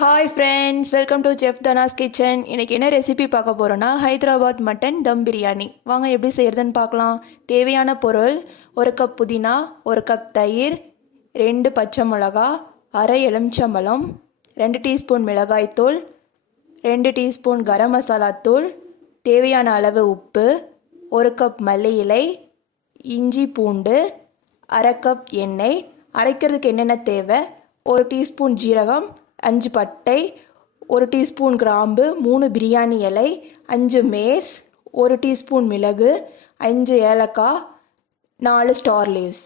Hi friends, welcome to chef Thana's kitchen. இன்றைக்கி என்ன recipe பார்க்க போகிறோன்னா ஹைதராபாத் மட்டன் தம் பிரியாணி. வாங்க எப்படி செய்கிறதுன்னு பார்க்கலாம். தேவையான பொருள்: 1 கப் புதினா, 1 கப் தயிர், 2 பச்சை மிளகா, அரை எலுமிச்சம்பழம், 2 டீஸ்பூன் மிளகாய்த்தூள், 2 டீஸ்பூன் கரம் மசாலா தூள், தேவையான அளவு உப்பு, 1 கப் மல்லி இலை, இஞ்சி பூண்டு, அரை கப் எண்ணெய். அரைக்கிறதுக்கு என்னென்ன தேவை: 1 டீஸ்பூன் ஜீரகம், 5 பட்டை, 1 டீஸ்பூன் கிராம்பு, 3 பிரியாணி இலை, 5 மேஸ், 1 டீஸ்பூன் மிளகு, 5 ஏலக்காய், 4 ஸ்டார் லீவ்ஸ்.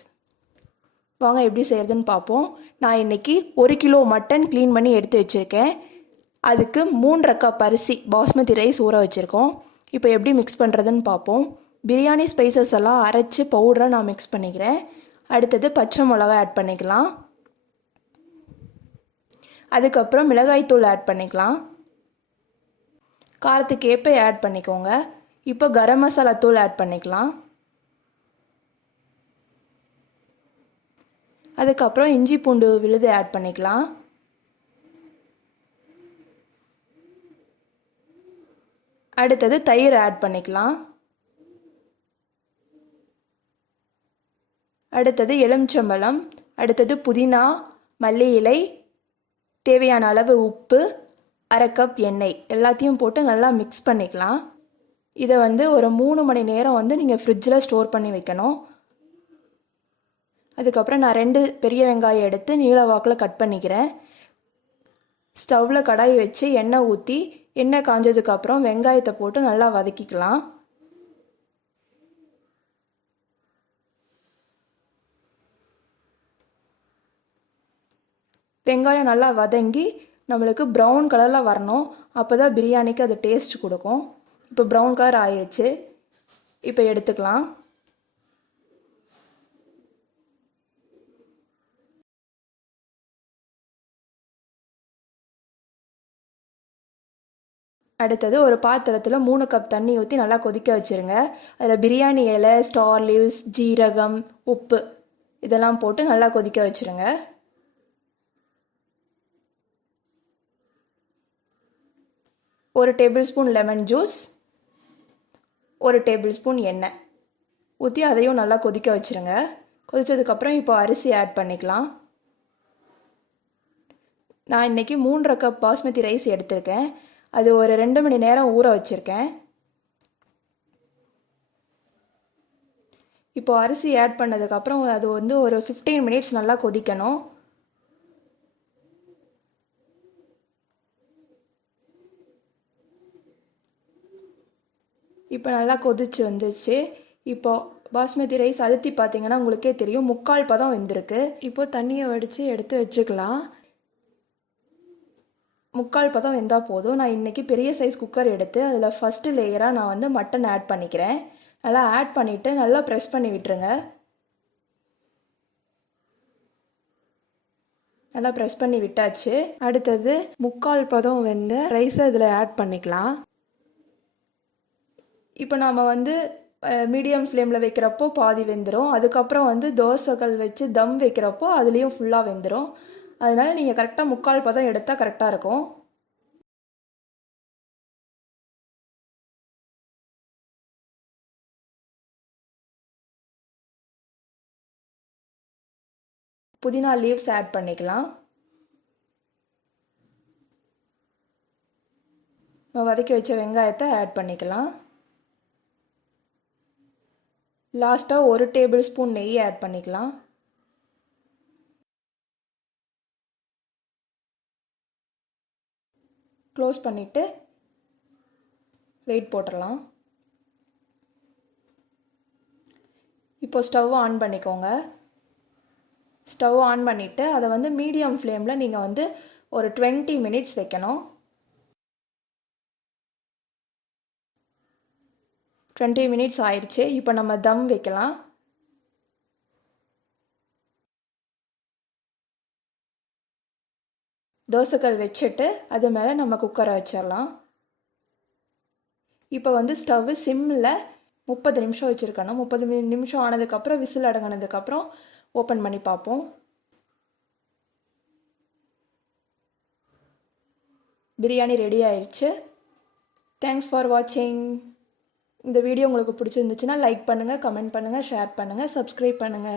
வாங்க எப்படி செய்கிறதுன்னு பார்ப்போம். நான் இன்றைக்கி 1 கிலோ மட்டன் க்ளீன் பண்ணி எடுத்து வச்சுருக்கேன். அதுக்கு 3 கப் அரிசி பாஸ்மதி ரைஸ் ஊற வச்சுருக்கோம். இப்போ எப்படி மிக்ஸ் பண்ணுறதுன்னு பார்ப்போம். பிரியாணி ஸ்பைசஸ் எல்லாம் அரைச்சி பவுடராக நான் மிக்ஸ் பண்ணிக்கிறேன். அடுத்தது பச்சை மிளகாய் ஆட் பண்ணிக்கலாம். அதுக்கப்புறம் மிளகாய்த்தூள் ஆட் பண்ணிக்கலாம். காரத்துக்கு ஏற்ப ஆட் பண்ணிக்கோங்க. இப்போ கரம் மசாலா தூள் ஆட் பண்ணிக்கலாம். அதுக்கப்புறம் இஞ்சி பூண்டு விழுது ஆட் பண்ணிக்கலாம். அடுத்தது தயிர் ஆட் பண்ணிக்கலாம். அடுத்தது எலுமிச்சம்பழம், அடுத்தது புதினா, மல்லி இலை, தேவையான அளவு உப்பு, அரை கப் எண்ணெய் எல்லாத்தையும் போட்டு நல்லா மிக்ஸ் பண்ணிக்கலாம். இதை ஒரு 3 மணி நேரம் நீங்கள் ஃப்ரிட்ஜில் ஸ்டோர் பண்ணி வைக்கணும். அதுக்கப்புறம் நான் 2 பெரிய வெங்காயம் எடுத்து நீல வாக்கில் கட் பண்ணிக்கிறேன். ஸ்டவ்வில் கடாய் வச்சு எண்ணெய் ஊற்றி, எண்ணெய் காஞ்சதுக்கப்புறம் வெங்காயத்தை போட்டு நல்லா வதக்கிக்கலாம். வெங்காயம் நல்லா வதங்கி நம்மளுக்கு ப்ரௌன் கலரில் வரணும். அப்போ தான் பிரியாணிக்கு அது டேஸ்ட் கொடுக்கும். இப்போ ப்ரௌன் கலர் ஆயிடுச்சு. இப்போ எடுத்துக்கலாம். அடுத்தது ஒரு பாத்திரத்தில் 3 கப் தண்ணி ஊற்றி நல்லா கொதிக்க வச்சுருங்க. அதில் பிரியாணி இலை, ஸ்டார் லீவ்ஸ், ஜீரகம், உப்பு இதெல்லாம் போட்டு நல்லா கொதிக்க வச்சுருங்க. 1 table spoon lemon juice, 1 table spoon எண்ணெய் ஊற்றி அதையும் நல்லா கொதிக்க வச்சுருங்க. கொதித்ததுக்கப்புறம் இப்போ அரிசி ஆட் பண்ணிக்கலாம். நான் இன்றைக்கி 3 கப் பாஸ்மதி ரைஸ் எடுத்திருக்கேன். அது ஒரு 2 மணி நேரம் ஊற வச்சுருக்கேன். இப்போ அரிசி ஆட் பண்ணதுக்கப்புறம் அது ஒரு 15 மினிட்ஸ் நல்லா கொதிக்கணும். இப்போ நல்லா கொதிச்சு வந்துச்சு. இப்போ பாஸ்மதி ரைஸ் அழுத்தி பார்த்தீங்கன்னா உங்களுக்கே தெரியும், 3/4 பதம் வெந்திருக்கு. இப்போது தண்ணியை வடித்து எடுத்து வச்சுக்கலாம். 3/4 பதம் வெந்தால் போதும். நான் இன்றைக்கி பெரிய சைஸ் குக்கர் எடுத்து அதில் ஃபஸ்ட்டு லேயராக நான் மட்டன் ஆட் பண்ணிக்கிறேன். நல்லா ஆட் பண்ணிவிட்டு நல்லா ப்ரெஸ் பண்ணி விட்டுருங்க. நல்லா ப்ரெஸ் பண்ணி விட்டாச்சு. அடுத்தது 3/4 பதம் வெந்த ரைஸை இதில் ஆட் பண்ணிக்கலாம். இப்போ நாம் மீடியம் ஃப்ளேமில் வைக்கிறப்போ பாதி வெந்துடும். அதுக்கப்புறம் தோசைகள் வச்சு தம் வைக்கிறப்போ அதுலேயும் ஃபுல்லாக வெந்துடும். அதனால் நீங்கள் கரெக்டாக 3/4 பதம் எடுத்தால் கரெக்டாக இருக்கும். புதினா லீவ்ஸ் ஆட் பண்ணிக்கலாம். வதக்கி வச்ச வெங்காயத்தை ஆட் பண்ணிக்கலாம். லாஸ்ட்டாக 1 டேபிள் ஸ்பூன் நெய் ஆட் பண்ணிக்கலாம். க்ளோஸ் பண்ணிவிட்டு வெயிட் போட்டுடலாம். இப்போ ஸ்டவ் ஆன் பண்ணிக்கோங்க. ஸ்டவ் ஆன் பண்ணிவிட்டு அதை மீடியம் ஃப்ளேமில் நீங்கள் ஒரு 20 மினிட்ஸ் வைக்கணும். 20 மினிட்ஸ் ஆயிடுச்சு. இப்போ நம்ம தம் வைக்கலாம். தோசைக்கல் வச்சுட்டு அது மேலே நம்ம குக்கரை வச்சிடலாம். இப்போ ஸ்டவ்வு சிம்மில் 30 நிமிஷம் வச்சுருக்கணும். 30 நிமிஷம் ஆனதுக்கப்புறம் விசில் அடங்கினதுக்கப்புறம் ஓப்பன் பண்ணி பார்ப்போம். பிரியாணி ரெடி ஆயிடுச்சு. தேங்க்ஸ் ஃபார் வாட்சிங். இந்த வீடியோ உங்களுக்கு பிடிச்சிருந்துச்சுன்னா லைக் பண்ணுங்கள், கமெண்ட் பண்ணுங்கள், ஷேர் பண்ணுங்கள், சப்ஸ்கிரைப் பண்ணுங்கள்.